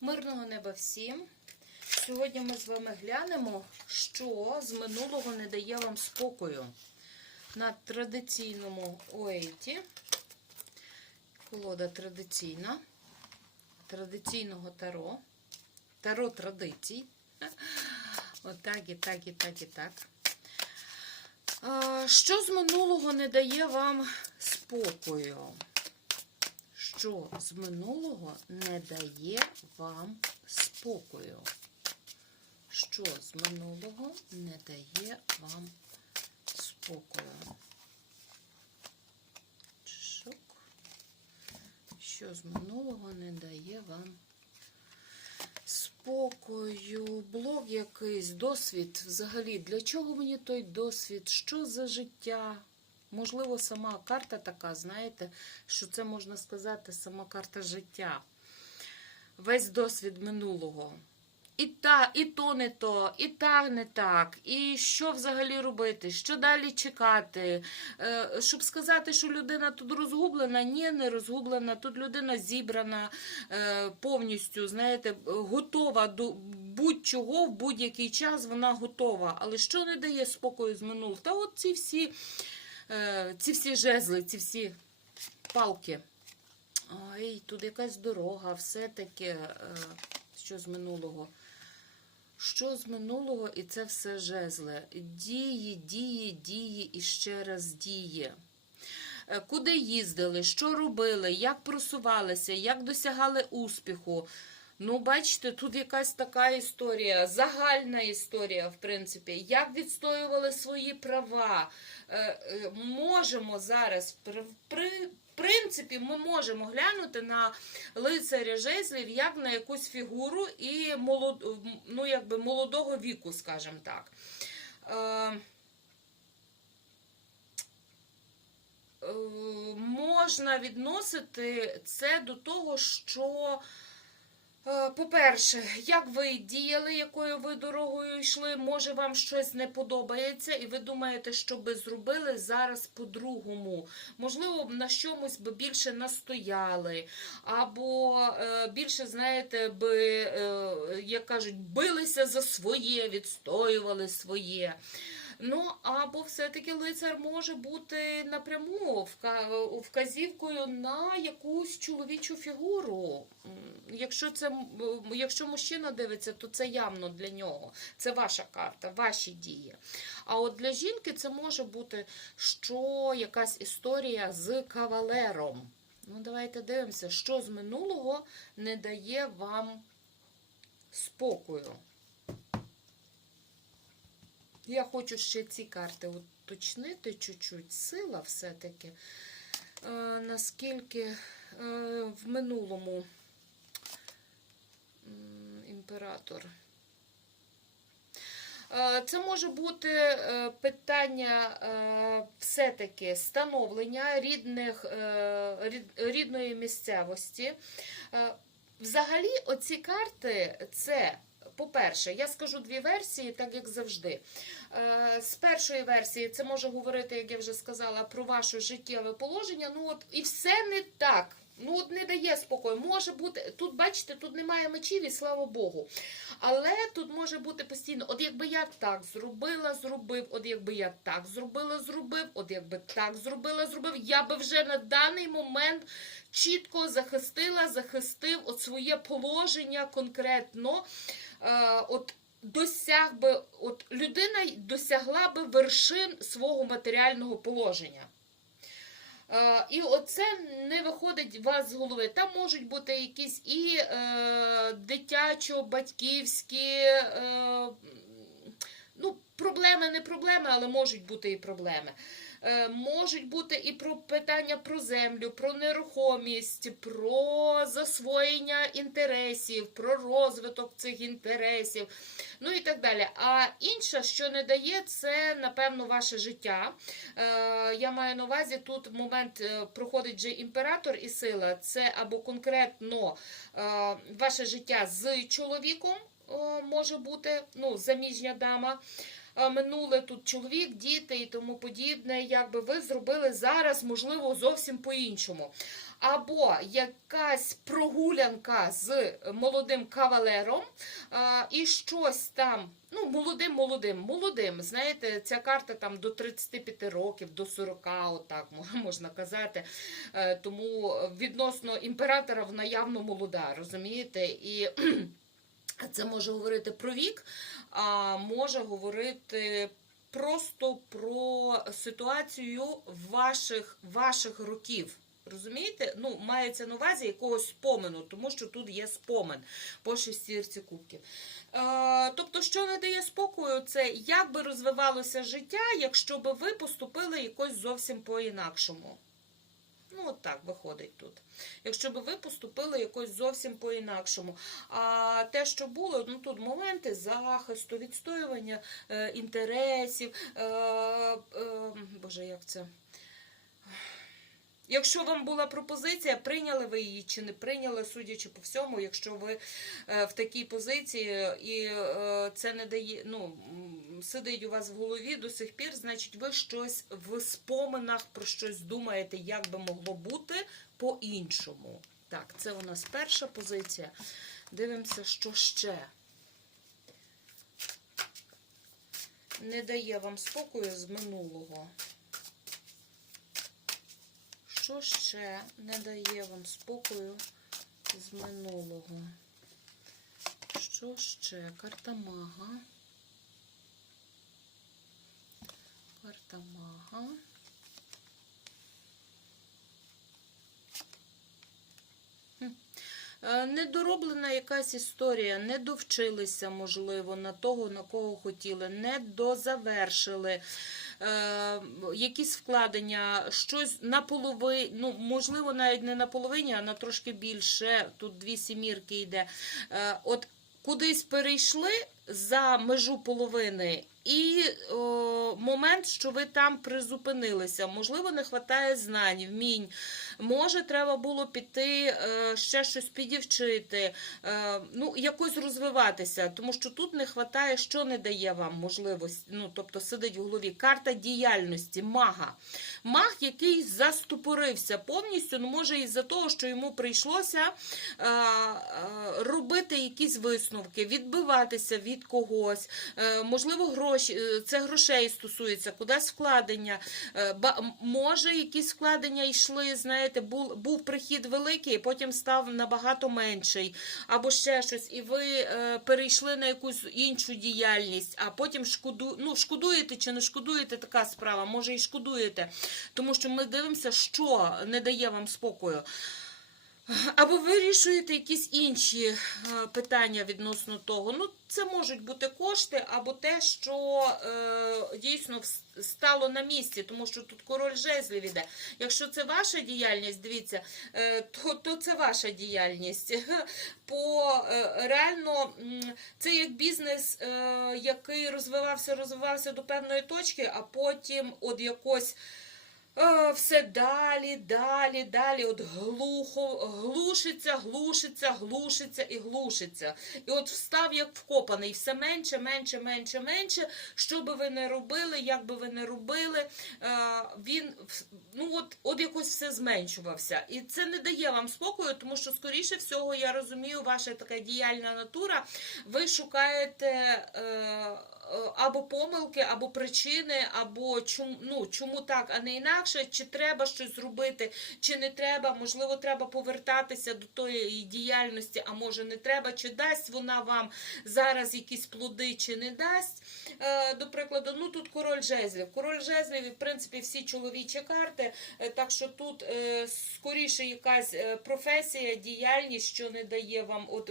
Мирного неба всім! Сьогодні ми з вами глянемо, що з минулого не дає вам спокою. На традиційному оейті. Колода традиційна, традиційного таро. Таро традицій. Отак, і так, і так, і так. Що з минулого не дає вам спокою? Що з минулого не дає вам спокою? Що з минулого не дає вам спокою? Чшок. Що з минулого не дає вам спокою? Блог якийсь, досвід взагалі. Для чого мені той досвід? Що за життя? Можливо, сама карта така, знаєте, що це можна сказати, сама карта життя. Весь досвід минулого. І та, і то не то, і та не так, і що взагалі робити, що далі чекати. Е, щоб сказати, що людина тут розгублена, ні, не розгублена. Тут людина зібрана е, повністю, знаєте, готова до будь-чого в будь-який час вона готова. Але що не дає спокою з минулого? Та от ці всі, ці всі жезли, ці всі палки. Ой, тут якась дорога, все-таки, е, що з минулого. Що з минулого, і це все жезли. Дії, дії, дії і ще раз дії. Е, Куди їздили, що робили, як просувалися, як досягали успіху. Ну, бачите, тут якась така історія, загальна історія, в принципі, як відстоювали свої права. Е, е, Можемо зараз, при, при принципі, ми можемо глянути на лицаря жезлів як на якусь фігуру і молод, ну, якби молодого віку, скажімо так. Е, е, можна відносити це до того, що, по-перше, як ви діяли, якою ви дорогою йшли, може вам щось не подобається, і ви думаєте, що би зробили зараз по-другому. Можливо, на чомусь би більше настояли, або е, більше, знаєте, би, е, як кажуть, билися за своє, відстоювали своє. Ну, або все-таки лицар може бути напряму вка- вказівкою на якусь чоловічу фігуру. Якщо це якщо мужчина дивиться, то це явно для нього. Це ваша карта, ваші дії. А от для жінки це може бути що якась історія з кавалером. Ну, давайте дивимося, що з минулого не дає вам спокою. Я хочу ще ці карти уточнити чуть-чуть. Сила все-таки. Е, наскільки е, в минулому імператор. Е, Це може бути питання все-таки становлення рідних, рідної місцевості. Взагалі, оці карти це. По-перше, я скажу дві версії, так як завжди. Е, З першої версії це може говорити, як я вже сказала, про ваше життєве положення. Ну от і все не так. Ну от не дає спокою. Може бути, тут, бачите, тут немає мечів, і слава Богу. Але тут може бути постійно, от якби я так зробила, зробив, от якби я так зробила, зробив, от якби так зробила, зробив, я би вже на даний момент чітко захистила, захистив от своє положення конкретно. Е, от досяг би, от людина досягла би вершин свого матеріального положення. Е, І оце не виходить вас з голови. Там можуть бути якісь і е, дитячо-батьківські, е, ну, проблеми, не проблеми, але можуть бути і проблеми. Е, можуть бути і про питання про землю, про нерухомість, про засвоєння інтересів, про розвиток цих інтересів, ну і так далі. А інше, що не дає, це, напевно, ваше життя. Е, я маю на увазі, тут момент е, проходить вже імператор і сила. Це або конкретно ваше життя з чоловіком може бути, ну, заміжня дама. Е, минуле, тут чоловік, діти і тому подібне, якби ви зробили зараз, можливо, зовсім по-іншому. Або якась прогулянка з молодим кавалером а, і щось там, ну, молодим, молодим, молодим. Знаєте, ця карта там до 35 років, до 40, отак можна казати. Е, Тому відносно імператора вона явно молода, розумієте? І це може говорити про вік, а може говорити просто про ситуацію ваших, ваших років. Розумієте? Ну, мається на увазі якогось спомену, тому що тут є спомен по шестірці кубків. Е, тобто, що не дає спокою, це як би розвивалося життя, якщо би ви поступили якось зовсім по-інакшому. Ну, от так виходить тут. Якщо б ви поступили якось зовсім по-інакшому. А те, що було, ну тут моменти захисту, відстоювання е, інтересів. Е, е, Боже, як це? Якщо вам була пропозиція, прийняли ви її чи не прийняли, судячи по всьому, якщо ви е, в такій позиції і е, це не дає, ну, сидить у вас в голові до сих пір, значить ви щось в споминах про щось думаєте, як би могло бути по-іншому. Так, це у нас перша позиція. Дивимося, що ще. Не дає вам спокою з минулого. Що ще не дає вам спокою з минулого? Що ще? Карта мага. Карта мага. Е, Недороблена якась історія, не довчилися, можливо, на того, на кого хотіли, не дозавершили. Е, якісь вкладення, щось на половині, ну, можливо, навіть не на половині, а на трошки більше. Тут дві сімірки йде. Е, от кудись перейшли за межу половини, і о, момент, що ви там призупинилися. Можливо, не вистачає знань, вмінь. Може, треба було піти е, ще щось підівчити, е, ну, якось розвиватися, тому що тут не вистачає, що не дає вам можливості. Ну, тобто сидить в голові карта діяльності, мага. Маг, який заступорився повністю, ну, може, із-за того, що йому прийшлося е, робити якісь висновки, відбиватися від когось, можливо, гроші, це грошей стосується, кудись вкладення. Може, якісь вкладення йшли, знаєте, був, був прихід великий, потім став набагато менший, або ще щось, і ви е, перейшли на якусь іншу діяльність, а потім шкоду, ну, шкодуєте чи не шкодуєте, така справа, може і шкодуєте, тому що ми дивимося, що не дає вам спокою. Або вирішуєте якісь інші е, питання відносно того. Ну, це можуть бути кошти, або те, що е, дійсно стало на місці, тому що тут король жезлів іде. Якщо це ваша діяльність, дивіться, е, то, то це ваша діяльність. По е, реально це як бізнес, е, який розвивався, розвивався до певної точки, а потім от якось. Е, все далі, далі, далі, от глухо, глушиться, глушиться, глушиться і глушиться. І от встав як вкопаний, все менше, менше, менше, менше. Що би ви не робили, як би ви не робили, е, він ну от, от якось все зменшувався. І це не дає вам спокою, тому що, скоріше всього, я розумію, ваша така діяльна натура, ви шукаєте. Е, або помилки, або причини, або чому, ну, чому так, а не інакше, чи треба щось зробити, чи не треба, можливо, треба повертатися до тої діяльності, а може не треба, чи дасть вона вам зараз якісь плоди, чи не дасть. Е, до прикладу, ну тут король жезлів. Король жезлів, і в принципі, всі чоловічі карти, е, так що тут скоріше якась професія, діяльність, що не дає вам от,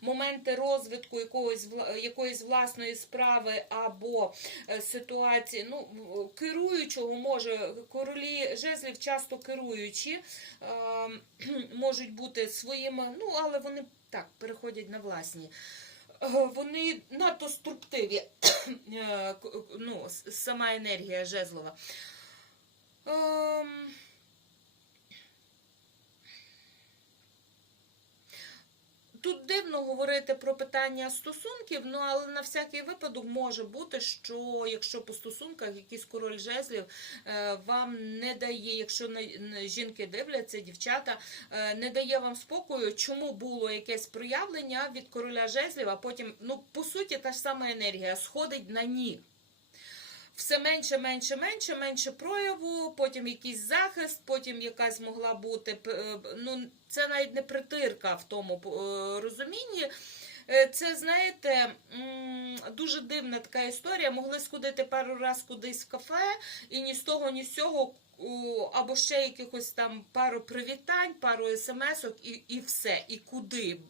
моменти розвитку якогось, якоїсь власної справи або е, ситуації, ну, керуючого може, королі жезлів часто керуючі, е, можуть бути своїми, ну, але вони так, переходять на власні. Е, Вони надто структиві, е, ну, сама енергія жезлова. Тут дивно. говорити про питання стосунків, ну але на всякий випадок може бути, що якщо по стосунках якийсь король жезлів е, вам не дає, якщо жінки дивляться, дівчата, е, не дає вам спокою, чому було якесь проявлення від короля жезлів, а потім, ну, по суті, та ж сама енергія сходить на ні. Все менше, менше, менше, менше прояву, потім якийсь захист, потім якась могла бути. е, Ну, це навіть не притирка в тому е, розумінні. Е, Це, знаєте, дуже дивна така історія. Могли сходити пару раз кудись в кафе, і ні з того, ні з цього, у- або ще якихось там пару привітань, пару смс-ок і, і все. І куди.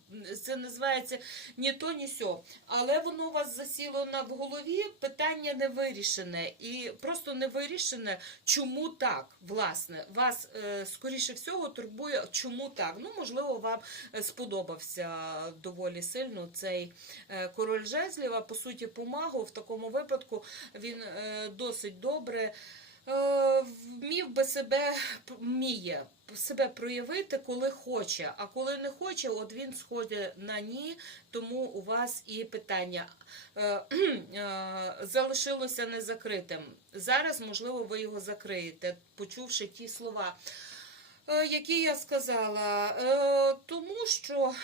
Це називається ні то, ні сьо. Але воно у вас засіло на в голові, питання не вирішене. І просто не вирішене, чому так, власне. Вас, е, скоріше всього, турбує, чому так. Ну, можливо, вам е, сподобався доволі сильно цей е, король жезлів, а по суті, помагу в такому випадку він досить добре. Е, Вмів би себе вміє себе проявити, коли хоче. А коли не хоче, от він сходить на ні, тому у вас і питання е, е, залишилося незакритим. Зараз, можливо, ви його закриєте, почувши ті слова, які я сказала. Тому що,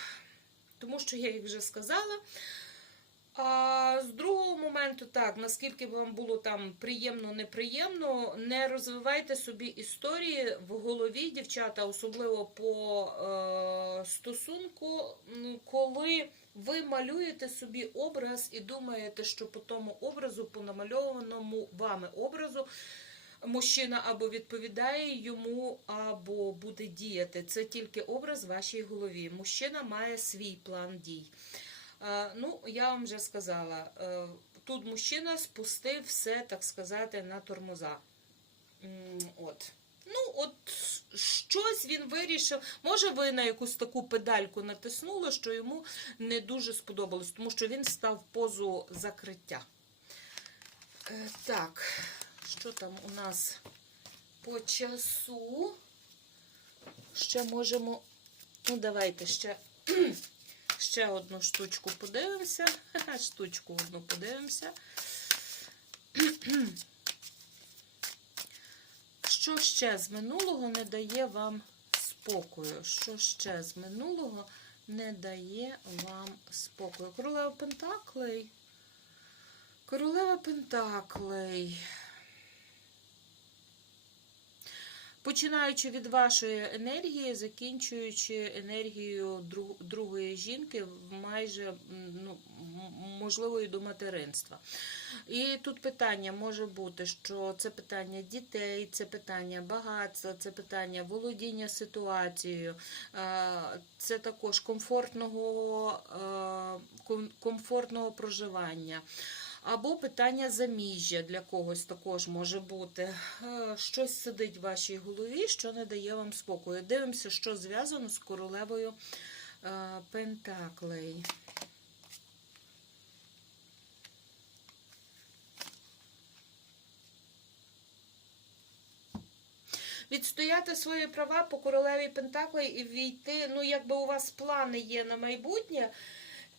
тому що я їх вже сказала. А з другого моменту, так, наскільки б вам було там приємно, неприємно, не розвивайте собі історії в голові, дівчата, особливо по е, стосунку, коли ви малюєте собі образ і думаєте, що по тому образу, по намальованому вами образу, мужчина або відповідає йому, або буде діяти. Це тільки образ в вашій голові. Мужчина має свій план дій. Е, Ну, я вам вже сказала, е, тут мужчина спустив все, так сказати, на тормоза. От. Ну, от щось він вирішив. Може, ви на якусь таку педальку натиснули, що йому не дуже сподобалось, тому що він став позу закриття. Е, Так, що там у нас по часу? Ще можемо. Ну, давайте ще. Ще одну штучку подивимося. Штучку одну подивимося. Що ще з минулого не дає вам спокою? Що ще з минулого не дає вам спокою? Королева Пентаклей. Королева Пентаклей. Починаючи від вашої енергії, закінчуючи енергією друг- другої жінки, майже ну, можливо і до материнства. І тут питання може бути, що це питання дітей, це питання багатства, це питання володіння ситуацією, е, це також комфортного, е, комфортного проживання. Або питання заміжжя для когось також може бути. Е, Щось сидить в вашій голові, що не дає вам спокою. Дивимося, що зв'язано з королевою е, Пентаклей. Відстояти свої права по королеві Пентаклей і війти, ну якби у вас плани є на майбутнє,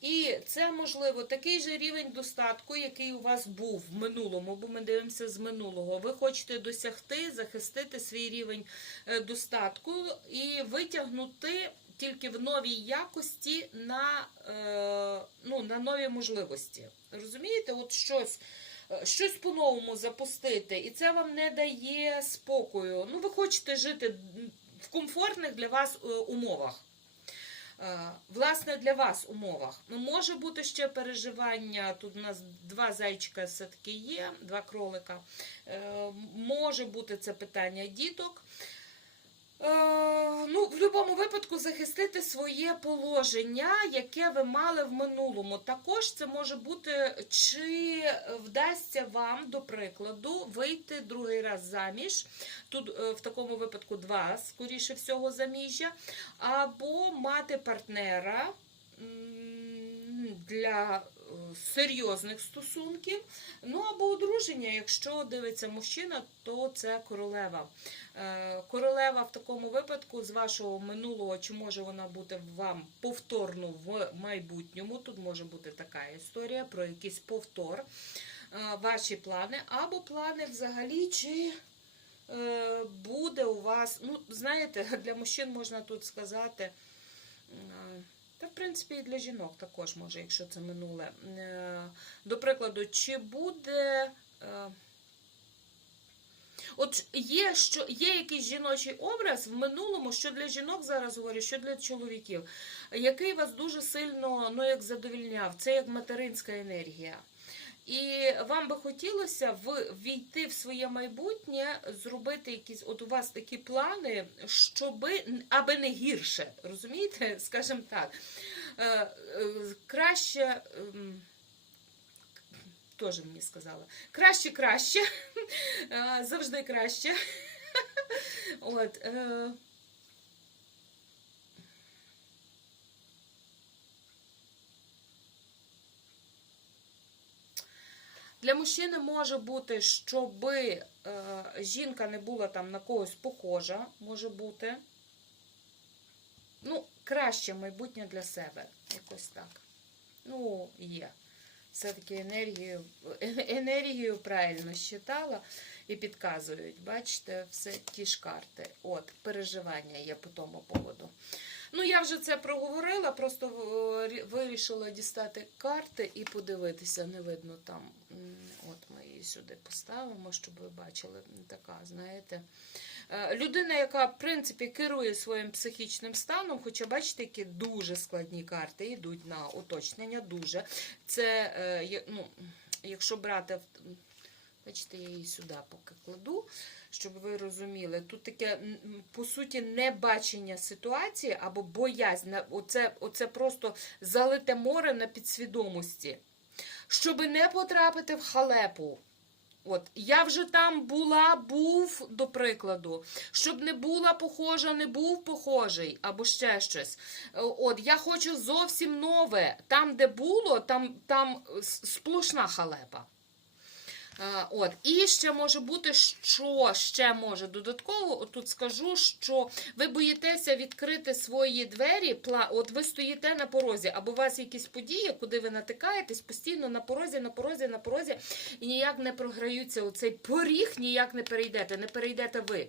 і це можливо такий же рівень достатку, який у вас був в минулому, бо ми дивимося з минулого. Ви хочете досягти, захистити свій рівень е, достатку і витягнути тільки в новій якості на, е, ну, на нові можливості. Розумієте, от щось. е, Щось по-новому запустити, і це вам не дає спокою. Ну, ви хочете жити в комфортних для вас умовах. Е, Власне, для вас умовах. Ну, може бути ще переживання. Тут у нас два зайчика все-таки є, два кролика. Е, Може бути це питання діток. Е, Ну, в будь-якому випадку захистити своє положення, яке ви мали в минулому. Також це може бути, чи вдасться вам, до прикладу, вийти другий раз заміж. Тут е, в такому випадку два, скоріше всього, заміжжя, або мати партнера для серйозних стосунків. Ну або одруження, якщо дивиться мужчина, то це королева. Е, Королева в такому випадку з вашого минулого, чи може вона бути вам повторно в майбутньому. Тут може бути така історія про якийсь повтор, е, ваші плани, або плани взагалі, чи е, буде у вас, ну, знаєте, для мужчин можна тут сказати. Та, в принципі, і для жінок також може, якщо це минуле. Е, До прикладу, чи буде. е, От є, що, є якийсь жіночий образ в минулому, що для жінок зараз говорю, що для чоловіків, який вас дуже сильно ну, як задовільняв. Це як материнська енергія. І вам би хотілося війти в своє майбутнє, зробити якісь, от у вас такі плани, щоби, аби не гірше, розумієте, скажімо так, е, е, краще. ем, Теж мені сказала. Краще, краще. Е, Завжди краще. От. Для мужчини може бути, щоби е, жінка не була там на когось похожа, може бути. Ну, краще майбутнє для себе. Якось так. Ну, є. Все-таки енергію, енергію правильно щитала і підказують. Бачите, все ті ж карти. От, переживання є по тому поводу. Ну, я вже це проговорила, просто е, вирішила дістати карти і подивитися. Не видно там. От ми її сюди поставимо, щоб ви бачили. Така, знаєте. Е, Людина, яка, в принципі, керує своїм психічним станом, хоча бачите, які дуже складні карти йдуть на уточнення, дуже. Це, е, ну, якщо брати, бачите, я її сюди поки кладу, щоб ви розуміли. Тут таке, по суті, небачення ситуації або боязнь. Оце, оце просто залите море на підсвідомості. Щоб не потрапити в халепу. От, я вже там була, був, до прикладу, щоб не була похожа, не був похожий, або ще щось. Е, От, я хочу зовсім нове. Там, де було, там, там сплошна халепа. От, і ще може бути, що ще може додатково, тут скажу, що ви боїтеся відкрити свої двері, от ви стоїте на порозі, або у вас якісь події, куди ви натикаєтесь постійно на порозі, на порозі, на порозі, і ніяк не програються оцей поріг, ніяк не перейдете, не перейдете ви.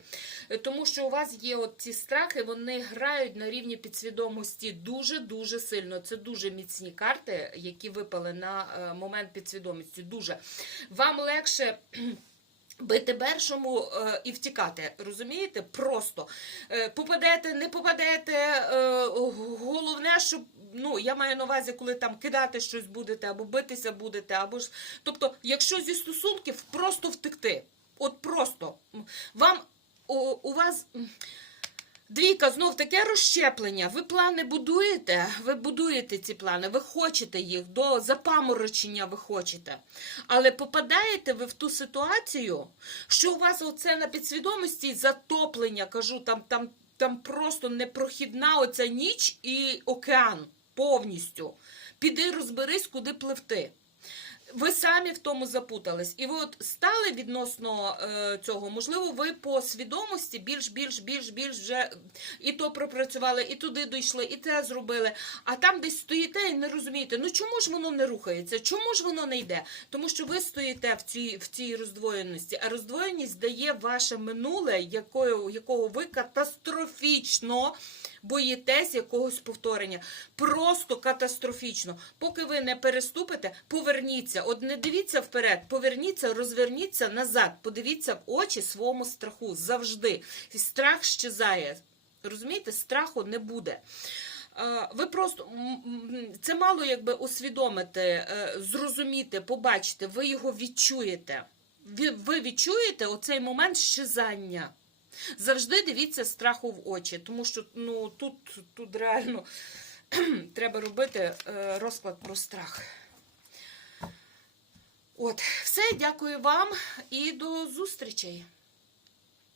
Тому що у вас є от ці страхи, вони грають на рівні підсвідомості дуже-дуже сильно. Це дуже міцні карти, які випали на е, момент підсвідомості. Дуже. Вам легше. Бити першому е, і втікати, розумієте? Просто е, попадете, не попадете. Е, головне, щоб ну я маю на увазі, коли там кидати щось будете, або битися будете, або ж тобто, якщо зі стосунків просто втекти, от просто вам у, у вас. Двійка, знов таке розщеплення. Ви плани будуєте, ви будуєте ці плани, ви хочете їх, до запаморочення ви хочете. Але попадаєте ви в ту ситуацію, що у вас оце на підсвідомості затоплення, кажу, там, там, там просто непрохідна оця ніч і океан повністю. Піди розберись, куди пливти. Ви самі в тому запутались, і ви от стали відносно е, цього. Можливо, ви по свідомості більш, більш, більш, більш вже і то пропрацювали, і туди дійшли, і це зробили. А там десь стоїте і не розумієте, ну чому ж воно не рухається, чому ж воно не йде? Тому що ви стоїте в цій, в цій роздвоєності, а роздвоєність дає ваше минуле, якого, якого ви катастрофічно боїтесь якогось повторення. Просто катастрофічно. Поки ви не переступите, поверніться. От не дивіться вперед, поверніться, розверніться назад, подивіться в очі своєму страху завжди. І страх щезає. Розумієте, страху не буде. Е, Ви просто це мало якби усвідомити, е, зрозуміти, побачити, ви його відчуєте. Ви відчуєте оцей момент щезання. Завжди дивіться страху в очі, тому що ну, тут, тут реально треба робити е, розклад про страх. От, все, дякую вам і до зустрічей.